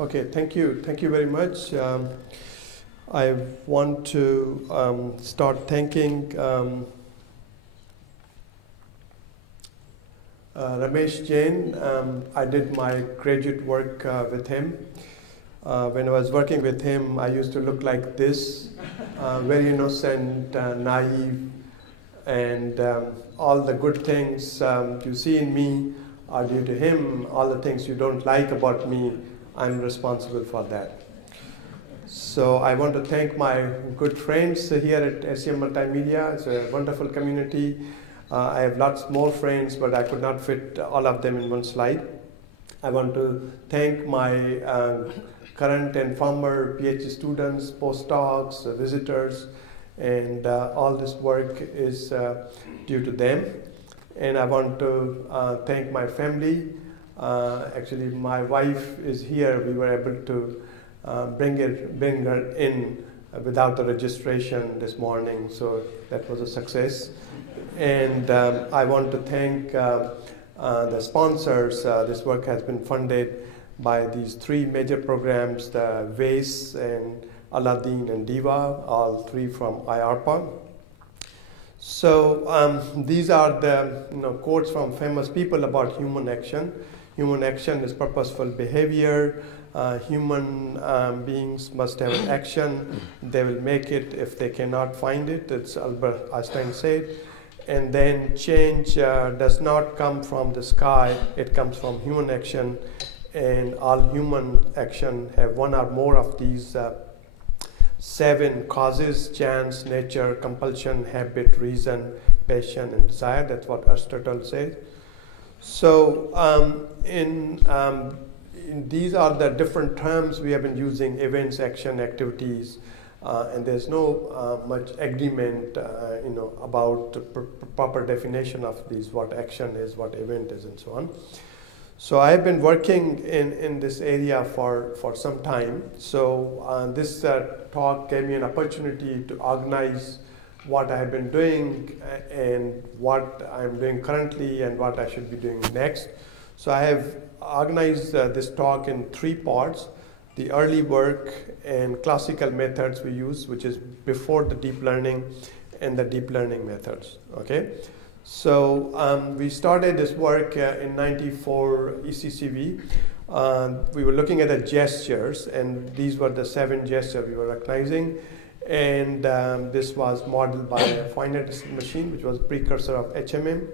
Okay, thank you. Thank you very much. I want to start thanking Ramesh Jain. I did my graduate work with him. When I was working with him, I used to look like this, very innocent, naive, and all the good things you see in me are due to him. All the things you don't like about me, I'm responsible for that. So I want to thank my good friends here at SIM Multimedia. It's a wonderful community. I have lots more friends, but I could not fit all of them in one slide. I want to thank my current and former PhD students, postdocs, visitors, and all this work is due to them. And I want to thank my family. Actually, my wife is here. We were able to bring her in without the registration this morning, so that was a success. And I want to thank the sponsors. This work has been funded by these three major programs, the VACE and Aladdin and DIVA, all three from IARPA. So these are the quotes from famous people about human action. Human action is purposeful behavior. Human beings must have an action. They will make it if they cannot find it. It's Albert Einstein said. And then change does not come from the sky. It comes from human action. And all human action have one or more of these 7 causes: chance, nature, compulsion, habit, reason, passion, and desire. That's what Aristotle says. So these are the different terms we have been using: events, action, activities, and there's no much agreement, about proper definition of these, what action is, what event is, and so on. So I've been working in this area for some time. So this talk gave me an opportunity to organize what I have been doing and what I'm doing currently and what I should be doing next. So I have organized this talk in 3 parts: the early work and classical methods we use, which is before the deep learning, and the deep learning methods. Okay. So we started this work in '94 ECCV. We were looking at the gestures, and these were the 7 gestures we were recognizing. And this was modeled by a finite machine, which was a precursor of HMM.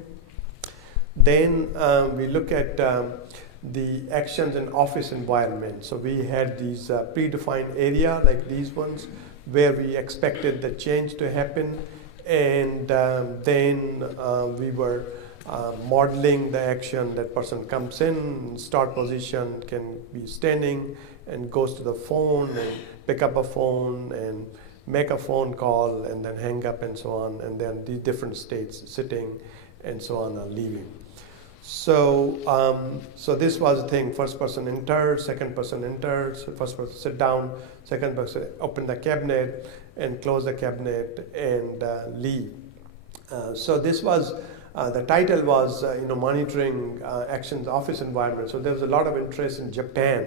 Then we look at the actions in office environment. So we had these predefined area like these ones where we expected the change to happen. And then we were modeling the action. That person comes in, start position, can be standing, and goes to the phone and pick up a phone and make a phone call and then hang up and so on. And then the different states, sitting and so on, are leaving. So so this was the thing: first person enters, second person enters, first person sit down, second person open the cabinet and close the cabinet and leave. So this was the title was monitoring actions office environment. So there was a lot of interest in Japan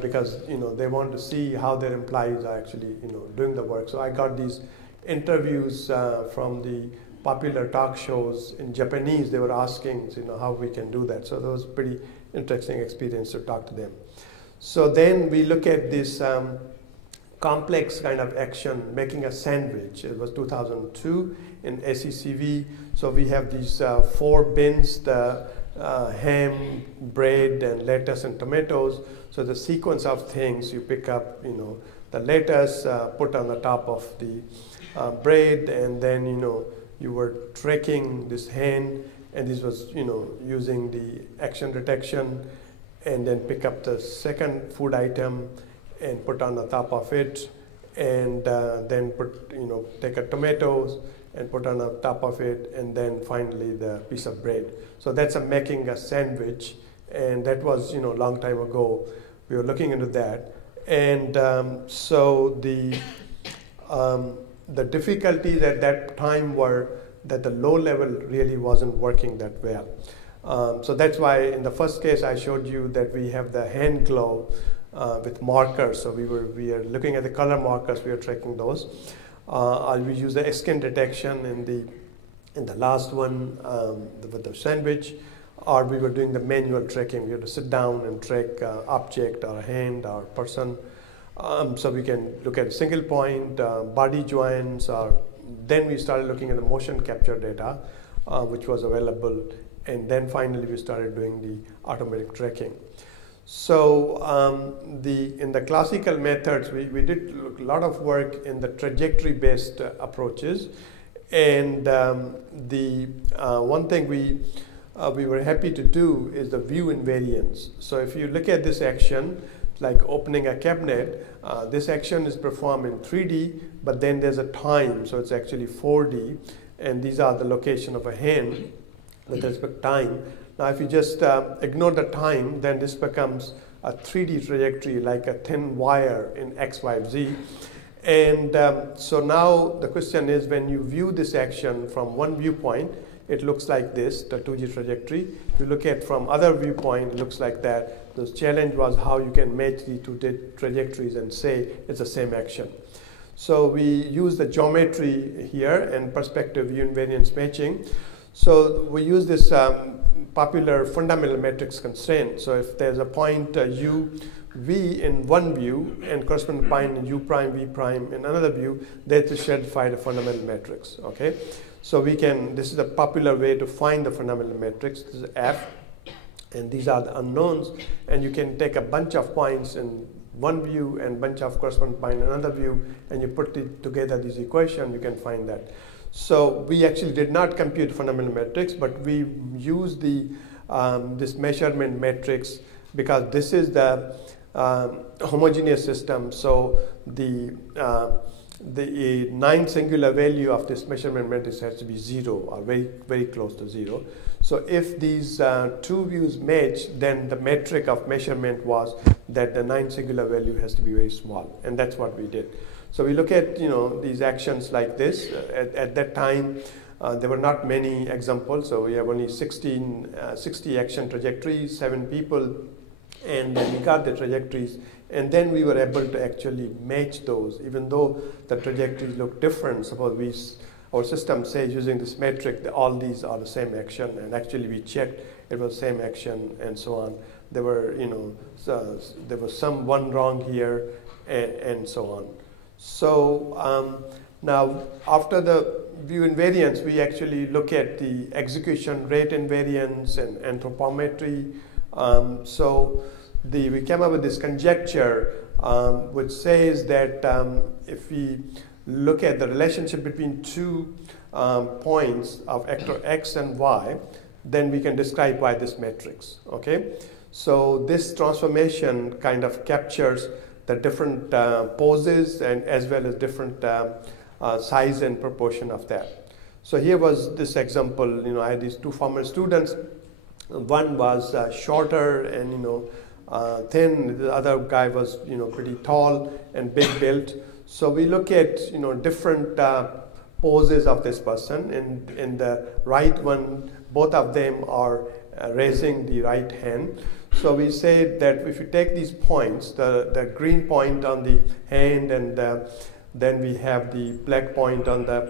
because they want to see how their employees are actually doing the work. So I got these interviews from the popular talk shows in Japanese. They were asking how we can do that. So that was a pretty interesting experience to talk to them. So then we look at this complex kind of action, making a sandwich. It was 2002 in SECV. So we have these 4 bins: the ham, bread, and lettuce and tomatoes. So the sequence of things: you pick up the lettuce, put on the top of the bread, and then you were tracking this hand, and this was using the action detection, and then pick up the second food item and put on the top of it, and then take a tomatoes and put on the top of it, and then finally the piece of bread. So that's making a sandwich, and that was a long time ago. We were looking into that, and so the difficulties at that time were that the low level really wasn't working that well. So that's why in the first case I showed you that we have the hand glove with markers. So we are looking at the color markers. We are tracking those. We use the skin detection in the last one with the sandwich, or we were doing the manual tracking. We had to sit down and track object or hand or person. So we can look at a single point, body joints, or then we started looking at the motion capture data, which was available, and then finally we started doing the automatic tracking. So in the classical methods, we did a lot of work in the trajectory-based approaches, and the one thing we were happy to do is the view invariance. So if you look at this action, like opening a cabinet, this action is performed in 3D, but then there's a time, so it's actually 4D, and these are the location of a hand with respect to time. Now if you just ignore the time, then this becomes a 3D trajectory like a thin wire in X, Y, Z. And so now the question is, when you view this action from one viewpoint, it looks like this, the 2D trajectory. If you look at from other viewpoint, it looks like that. The challenge was how you can match the two trajectories and say it's the same action. So we use the geometry here and perspective view invariance matching. So we use this popular fundamental matrix constraint. So if there's a point u, v in one view and corresponding point u prime, v prime in another view, they have to certify the fundamental matrix. Okay, so we can. This is a popular way to find the fundamental matrix. This is f, and these are the unknowns. And you can take a bunch of points in one view and bunch of corresponding point in another view, and you put it together these equations. You can find that. So we actually did not compute fundamental matrix, but we used the this measurement matrix because this is the homogeneous system. So the 9 singular value of this measurement matrix has to be 0 or very, very close to 0. So if these two views match, then the metric of measurement was that the 9 singular value has to be very small, and that's what we did. So we look at these actions like this. At that time, there were not many examples, so we have only 60 action trajectories, 7 people, and then we got the trajectories, and then we were able to actually match those, even though the trajectories look different. Suppose our system says using this metric that all these are the same action, and actually we checked it was same action and so on. There were there was some one wrong here and so on. So now after the view invariance, we actually look at the execution rate invariance and anthropometry. So we came up with this conjecture which says that if we look at the relationship between two points of vector x and y, then we can describe by this matrix. Okay, so this transformation kind of captures the different poses and as well as different size and proportion of that. So here was this example. I had these two former students. One was shorter and thin. The other guy was pretty tall and big built. So we look at different poses of this person. In the right one, both of them are raising the right hand. So we say that if you take these points, the green point on the hand, and then we have the black point on the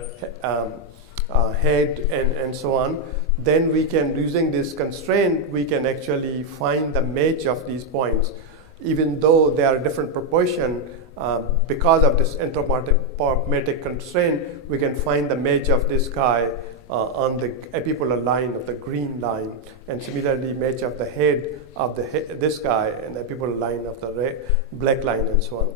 head, and so on, then we can, using this constraint, we can actually find the match of these points, even though they are different proportion. Because of this anthropometric constraint, we can find the match of this guy on the epipolar line of the green line, and similarly match of the head of this guy and the epipolar line of the black line, and so on.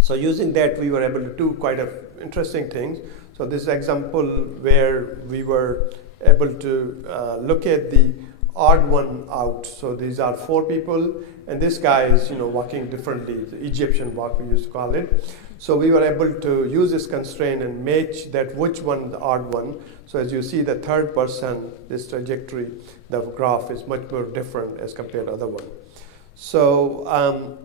So using that, we were able to do quite interesting things. So this example where we were able to look at the odd one out. So these are 4 people, and this guy is walking differently, the Egyptian walk we used to call it. So we were able to use this constraint and match that which one the odd one. So as you see, the third person, this trajectory, the graph is much more different as compared to the other one. So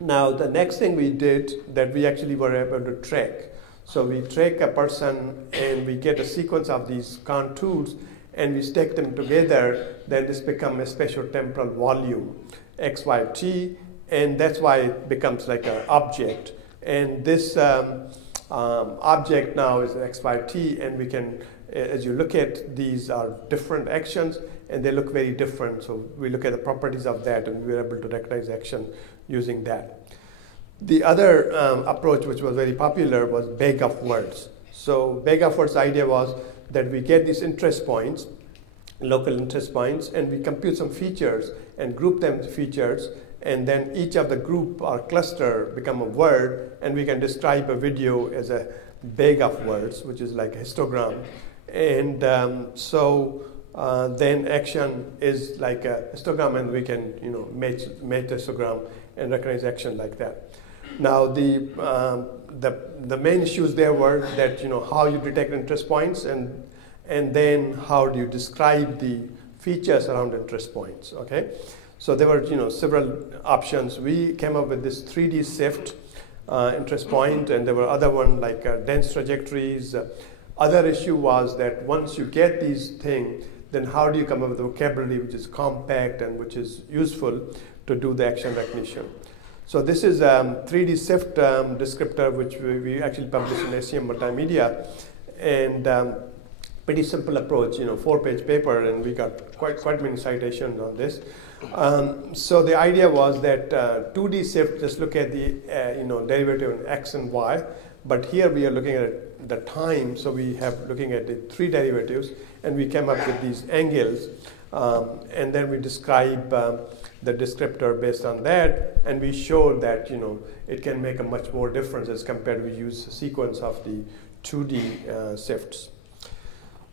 now the next thing we did that we actually were able to track. So we track a person and we get a sequence of these contours and we stack them together. Then this becomes a spatial temporal volume, x, y, t, and that's why it becomes like an object. And this object now is x, y, t, and we can, as you look at, these are different actions, and they look very different. So we look at the properties of that, and we're able to recognize action using that. The other approach, which was very popular, was bag of words. So bag of words idea was that we get these interest points, local interest points, and we compute some features and group them to features, and then each of the group or cluster become a word, and we can describe a video as a bag of words, which is like a histogram. And then action is like a histogram, and we can match the histogram and recognize action like that. Now the main issues there were that how you detect interest points, and then how do you describe the features around interest points. Okay, so there were several options. We came up with this 3D SIFT interest point, and there were other one like dense trajectories. Other issue was that once you get these things, then how do you come up with a vocabulary which is compact and which is useful to do the action recognition. So this is 3D SIFT descriptor, which we actually published in SIGMM Multimedia, and pretty simple approach, 4-page paper, and we got quite many citations on this. So the idea was that 2D SIFT just look at the derivative in x and y, but here we are looking at the time, so we have looking at the 3 derivatives, and we came up with these angles, and then we describe the descriptor based on that, and we showed that it can make a much more difference as compared to use a sequence of the 2D SIFTs.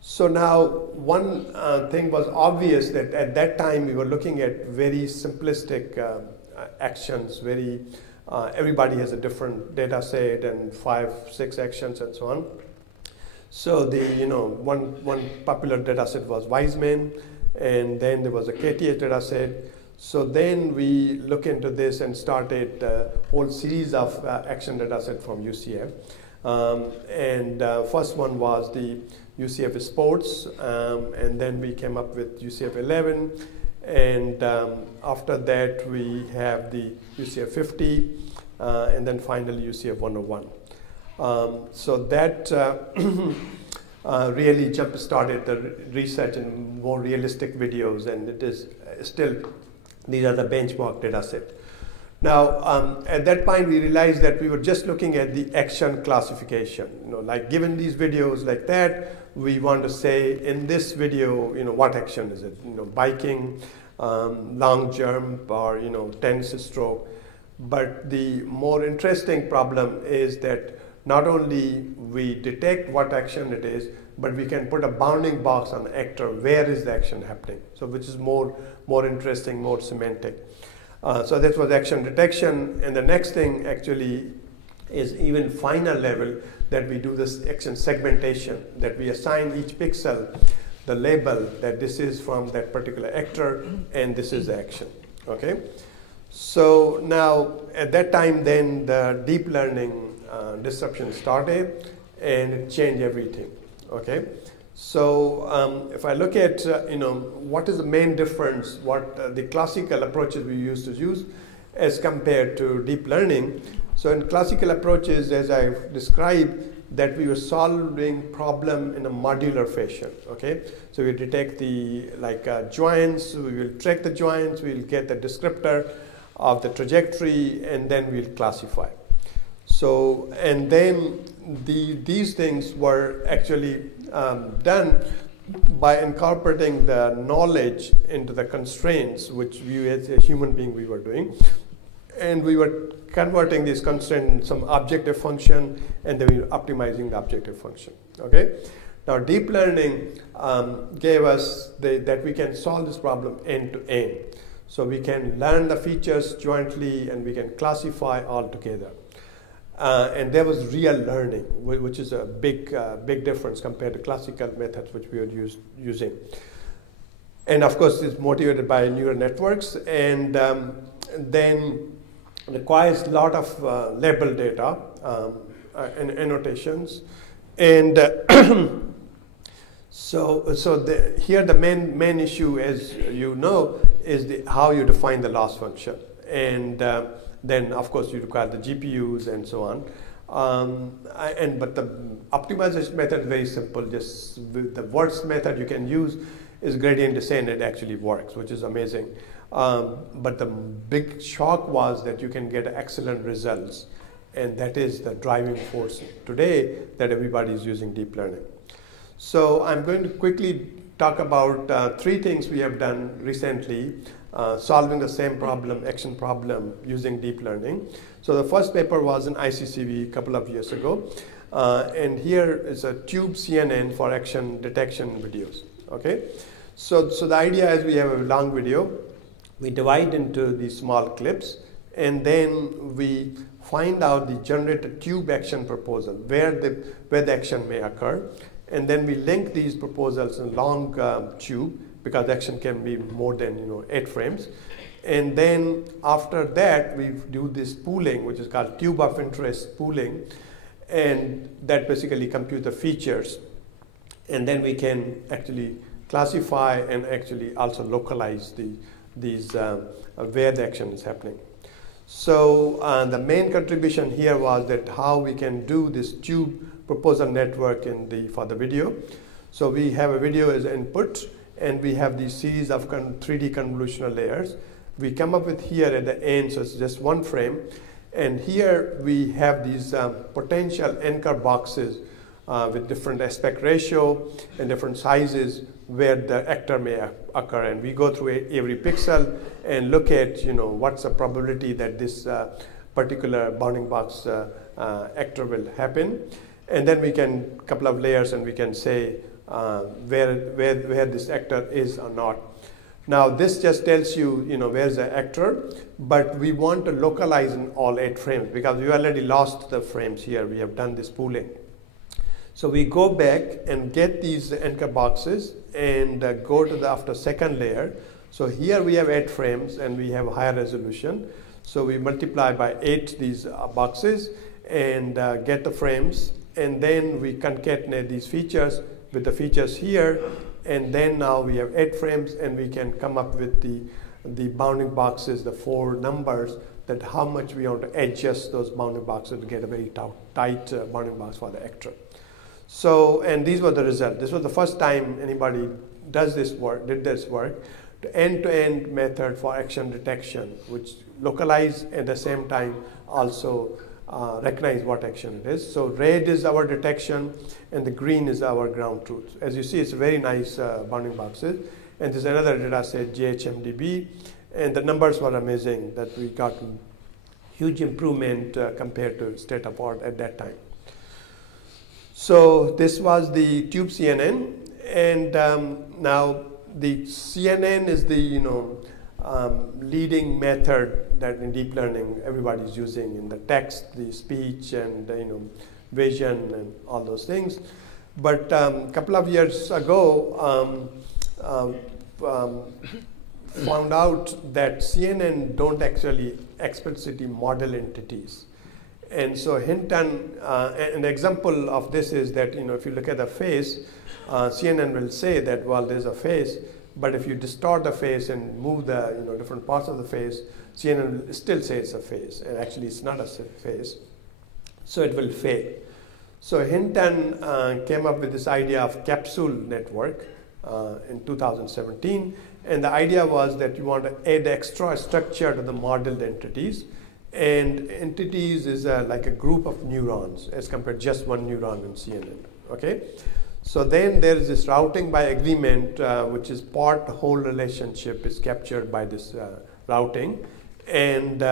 So now one thing was obvious that at that time we were looking at very simplistic actions, everybody has a different data set and 5-6 actions and so on. So the one popular data set was Wiseman, and then there was a KTH data set. So then we look into this and started a whole series of action data set from UCF. First one was the UCF Sports, and then we came up with UCF 11, and after that we have the UCF 50, and then finally UCF 101. So that really jump-started the research in more realistic videos, and it is still, these are the benchmark data set. Now, at that point, we realized that we were just looking at the action classification. Like given these videos like that, we want to say in this video, what action is it? Biking, long jump, or tennis stroke. But the more interesting problem is that not only we detect what action it is, but we can put a bounding box on the actor. Where is the action happening? So, which is more interesting, more semantic. So that was action detection, and the next thing actually is even finer level, that we do this action segmentation, that we assign each pixel the label that this is from that particular actor and this is the action. Okay. So now at that time, then the deep learning disruption started, and it changed everything. Okay. So if I look at what is the main difference, what the classical approaches we used to use as compared to deep learning. So in classical approaches, as I've described, that we were solving problem in a modular fashion. Okay, so we detect the joints, we will track the joints, we'll get the descriptor of the trajectory, and then we'll classify. So, and then these things were actually done by incorporating the knowledge into the constraints, which we as a human being we were doing. And we were converting these constraints into some objective function, and then we were optimizing the objective function. Okay. Now, deep learning gave us that we can solve this problem end to end. So we can learn the features jointly, and we can classify all together. And there was real learning, which is a big difference compared to classical methods which we were using. And of course, it's motivated by neural networks, and then requires a lot of label data and annotations. And here the main issue, as you know, is how you define the loss function. And then, of course, you require the GPUs and so on. But the optimization method is very simple. Just with the worst method you can use is gradient descent. It actually works, which is amazing. But the big shock was that you can get excellent results. And that is the driving force today that everybody is using deep learning. So I'm going to quickly talk about 3 things we have done recently, solving the same problem, action problem, using deep learning. So the first paper was in ICCV a couple of years ago. And here is a tube CNN for action detection videos. Okay? So the idea is we have a long video. We divide into these small clips. And then we find out the generated tube action proposal, where the action may occur. And then we link these proposals in long tube, because action can be more than 8 frames. And then after that, we do this pooling, which is called tube of interest pooling. And that basically computes the features. And then we can actually classify and actually also localize these where the action is happening. So the main contribution here was that how we can do this tube proposal network for the video. So we have a video as input, and we have these series of 3D convolutional layers. We come up with here at the end, so it's just 1 frame. And here we have these potential anchor boxes with different aspect ratio and different sizes where the actor may occur. And we go through every pixel and look at what's the probability that this particular bounding box actor will happen. And then we can couple of layers, and we can say where this actor is or not. Now this just tells you where's the actor, but we want to localize in all 8 frames because we already lost the frames here. We have done this pooling. So we go back and get these anchor boxes and go to the after second layer. So here we have 8 frames and we have higher resolution. So we multiply by 8 these boxes and get the frames, and then we concatenate these features with the features here, and then now we have 8 frames and we can come up with the bounding boxes, the 4 numbers, that how much we want to adjust those bounding boxes to get a very tight bounding box for the actor. So, and these were the results. This was the first time anybody did this work, the end-to-end method for action detection, which localize at the same time also recognize what action it is. So red is our detection and the green is our ground truth. As you see, it's very nice bounding boxes. And there's another data set, JHMDB, and the numbers were amazing that we got huge improvement compared to state of art at that time. So this was the tube CNN, and now the CNN is the leading method that in deep learning everybody's using in the text, the speech, and vision, and all those things. But a couple of years ago, found out that CNN don't actually explicitly model entities. And so Hinton, an example of this is that if you look at the face, CNN will say that, well, there's a face, but if you distort the face and move the different parts of the face, CNN will still say it's a face, and actually it's not a face. So it will fail. So Hinton came up with this idea of capsule network in 2017, and the idea was that you want to add extra structure to the modeled entities. And entities is like a group of neurons as compared to just one neuron in CNN. Okay, so then there is this routing by agreement, which is part-whole relationship is captured by this routing, and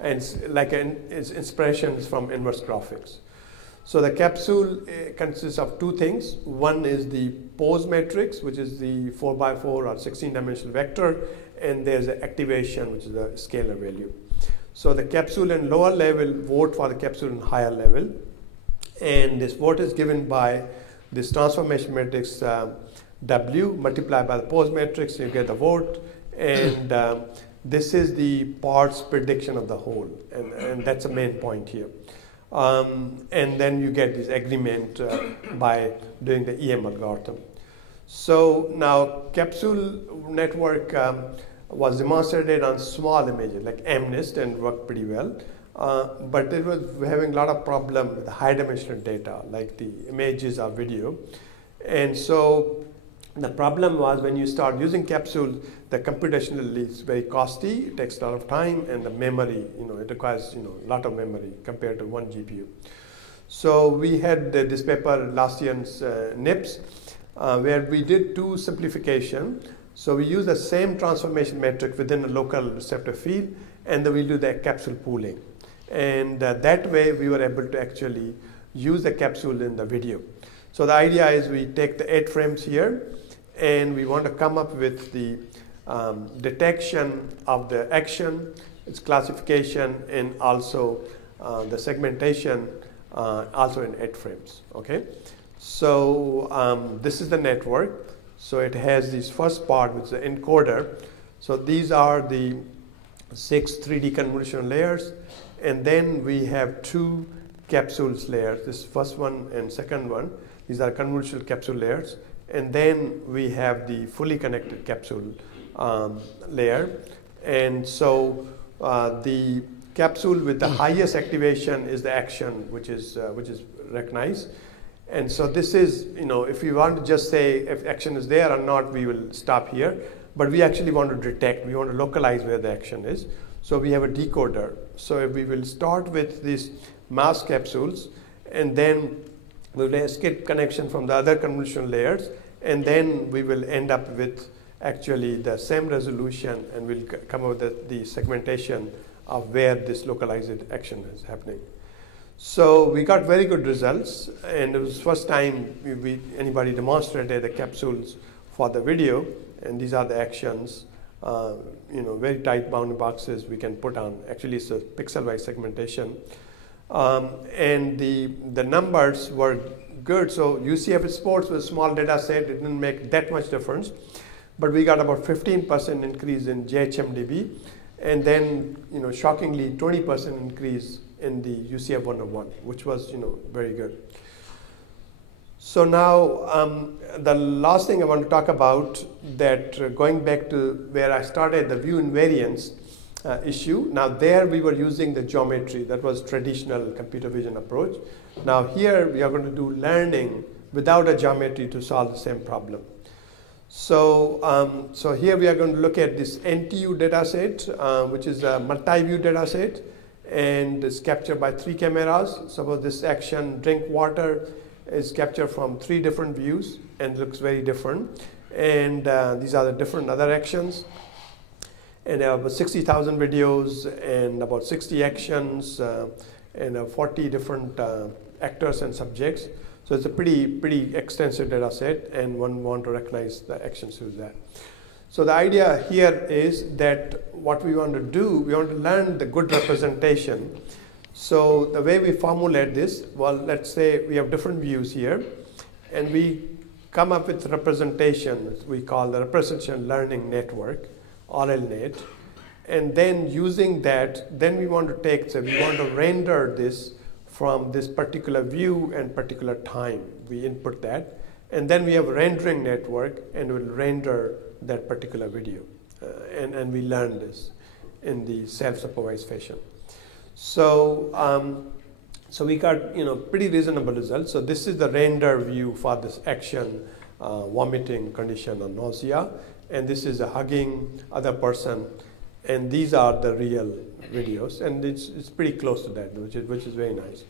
it's like it's inspirations from inverse graphics. So the capsule consists of 2 things. One is the pose matrix, which is the 4x4 or 16-dimensional vector, and there's an activation, which is a scalar value. So the capsule in lower level vote for the capsule in higher level, and this vote is given by this transformation matrix W multiplied by the pose matrix. You get the vote, and this is the parts prediction of the whole, and that's the main point here. And then you get this agreement by doing the EM algorithm. So now capsule network was demonstrated on small images like MNIST and worked pretty well. But it was having a lot of problem with high dimensional data like the images or video. And so the problem was when you start using Capsule, the computationally is very costly, it takes a lot of time, and the memory, it requires a lot of memory compared to one GPU. So we had this paper last year's NIPS where we did two simplification. So we use the same transformation metric within a local receptor field, and then we do the capsule pooling. And that way we were able to actually use the capsule in the video. So the idea is we take the 8 frames here, and we want to come up with the detection of the action, its classification, and also the segmentation also in 8 frames. Okay, so this is the network. So it has this first part, which is the encoder. So these are the 6 3D convolutional layers, and then we have 2 capsules layers. This first one and second one. These are convolutional capsule layers. And then we have the fully connected capsule layer. And so the capsule with the highest activation is the action, which is recognized. And so this is, if we want to just say if action is there or not, we will stop here. But we actually want to detect, we want to localize where the action is. So we have a decoder. So we will start with these mouse capsules, and then we will skip connection from the other convolutional layers, and then we will end up with actually the same resolution, and we'll come up with the segmentation of where this localized action is happening. So we got very good results, and it was the first time anybody demonstrated the capsules for the video, and these are the actions. Very tight bounding boxes we can put on. Actually, it's a pixel-wise segmentation. And the numbers were good. So UCF Sports with a small data set, it didn't make that much difference. But we got about 15% increase in JHMDB, and then shockingly 20% increase in the UCF 101, which was very good. So now the last thing I want to talk about, that going back to where I started, the view invariance issue. Now there we were using the geometry. That was traditional computer vision approach. Now here we are going to do learning without a geometry to solve the same problem. So, so here we are going to look at this NTU dataset, which is a multi-view dataset, and is captured by 3 cameras. Suppose this action, drink water, is captured from 3 different views and looks very different. And these are the different other actions. And there are about 60,000 videos and about 60 actions and 40 different actors and subjects. So it's a pretty extensive data set, and one want to recognize the actions through that. So the idea here is that what we want to do, we want to learn the good representation. So the way we formulate this, well, let's say we have different views here, and we come up with representation, we call the representation learning network, RLNet. And then using that, then we want to take, so we want to render this from this particular view and particular time. We input that, and then we have a rendering network, and we'll render that particular video. And we learn this in the self-supervised fashion. So, so we got pretty reasonable results. So this is the render view for this action, vomiting condition or nausea, and this is a hugging other person, and these are the real videos, and it's pretty close to that, which is very nice.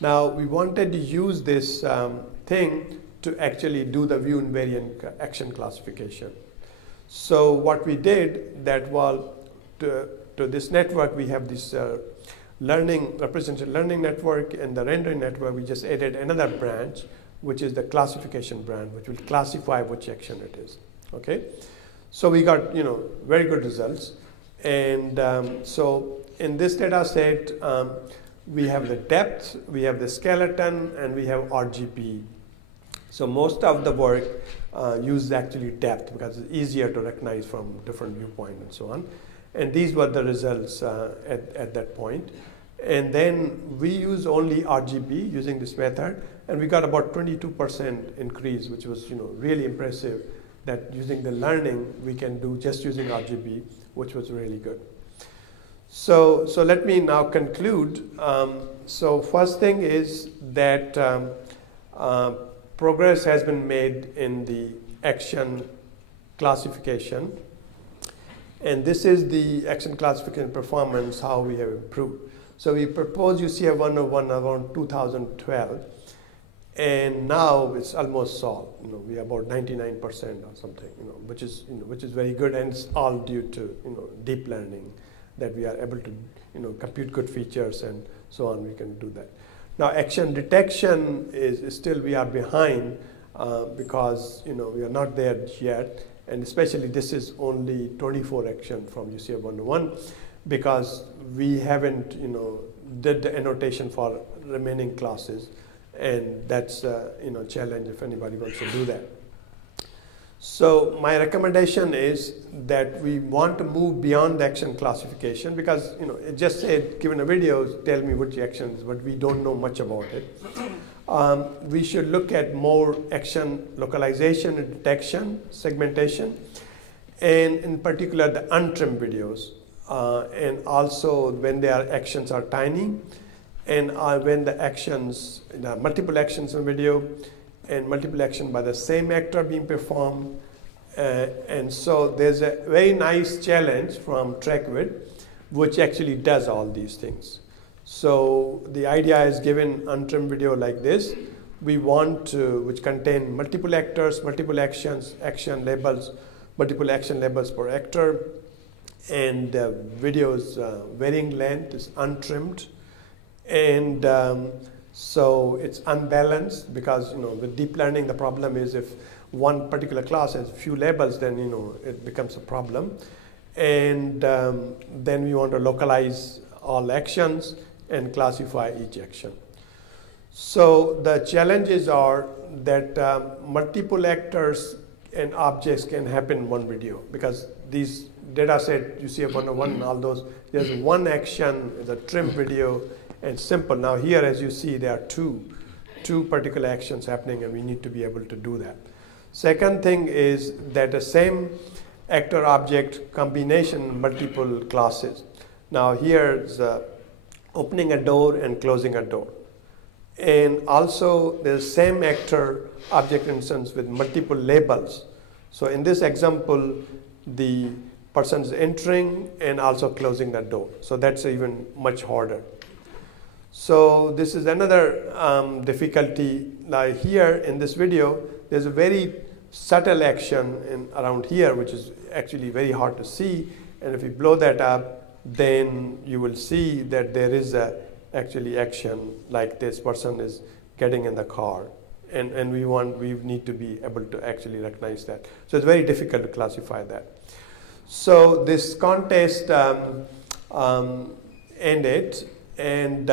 Now we wanted to use this thing to actually do the view invariant action classification. So what we did, that well, to this network we have this representation learning network, and the rendering network we just added another branch, which is the classification branch, which will classify which action it is. Okay, so we got very good results, and so in this data set we have the depth, we have the skeleton, and we have RGB. So most of the work uses actually depth because it's easier to recognize from different viewpoints and so on. And these were the results at that point. And then we use only RGB using this method, and we got about 22% increase, which was really impressive that using the learning we can do just using RGB, which was really good. So let me now conclude. So first thing is that progress has been made in the action classification. And this is the action classification performance, how we have improved. So we proposed UCF 101 around 2012. And now it's almost solved. We are about 99% or something, which is very good, and it's all due to deep learning, that we are able to compute good features and so on. We can do that. Now action detection is still we are behind because we are not there yet, and especially this is only 24 action from UCF 101 because we haven't did the annotation for remaining classes. And that's a challenge if anybody wants to do that. So my recommendation is that we want to move beyond the action classification because it just said given a video, tell me which actions, but we don't know much about it. We should look at more action localization and detection, segmentation, and in particular the untrimmed videos, and also when their actions are tiny. And when the actions, multiple actions in video and multiple action by the same actor being performed. And so there's a very nice challenge from TrackWid, which actually does all these things. So the idea is given untrimmed video like this, we want to, which contain multiple actors, multiple actions, action labels, multiple action labels per actor, and video's varying length is untrimmed. And so it's unbalanced because with deep learning the problem is if one particular class has few labels, then it becomes a problem. And then we want to localize all actions and classify each action. So the challenges are that multiple actors and objects can happen in one video because these data set UCF 101 and all those, there's one action, the trim video, and simple. Now here, as you see, there are two particular actions happening, and we need to be able to do that. Second thing is that the same actor-object combination multiple classes. Now here's opening a door and closing a door. And also there's same actor-object instance with multiple labels. So in this example, the person is entering and also closing that door. So that's even much harder. So this is another difficulty. Like here in this video, there's a very subtle action around here, which is actually very hard to see. And if you blow that up, then you will see that there is actually action like this person is getting in the car. And we need to be able to actually recognize that. So it's very difficult to classify that. So this contest ended. And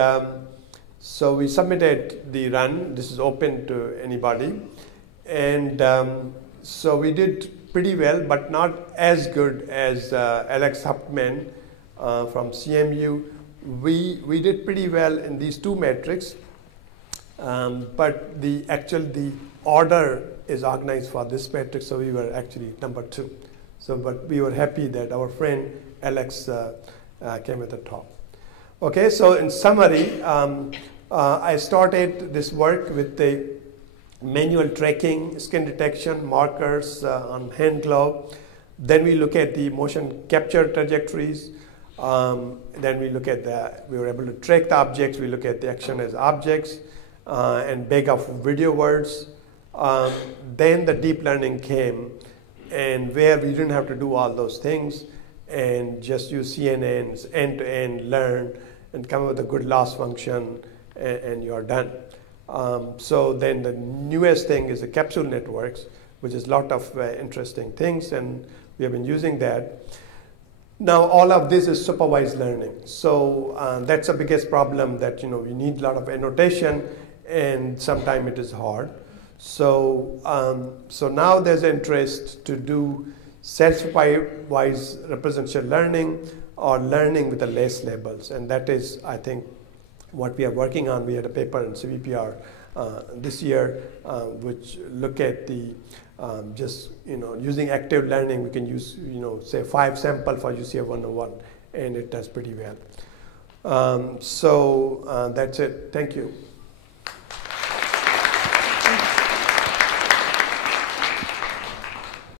so we submitted the run. This is open to anybody. And so we did pretty well, but not as good as Alex Hupman from CMU. We did pretty well in these two metrics, but the order is organized for this metric, so we were actually number 2. So, but we were happy that our friend Alex came at the top. Okay, so in summary, I started this work with the manual tracking, skin detection, markers on hand glove. Then we look at the motion capture trajectories. Then we look at we were able to track the objects. We look at the action as objects and big of video words. Then the deep learning came, and where we didn't have to do all those things and just use CNNs, end-to-end, learn, and come up with a good loss function, and you're done. So then the newest thing is the capsule networks, which is a lot of interesting things, and we have been using that. Now all of this is supervised learning. So that's the biggest problem, that we need a lot of annotation, and sometimes it is hard. So so now there's interest to do self-supervised representation learning or learning with the less labels, and that is, I think, what we are working on. We had a paper in CVPR this year, which look at the just using active learning. We can use say 5 sample for UCF 101, and it does pretty well. So that's it. Thank you.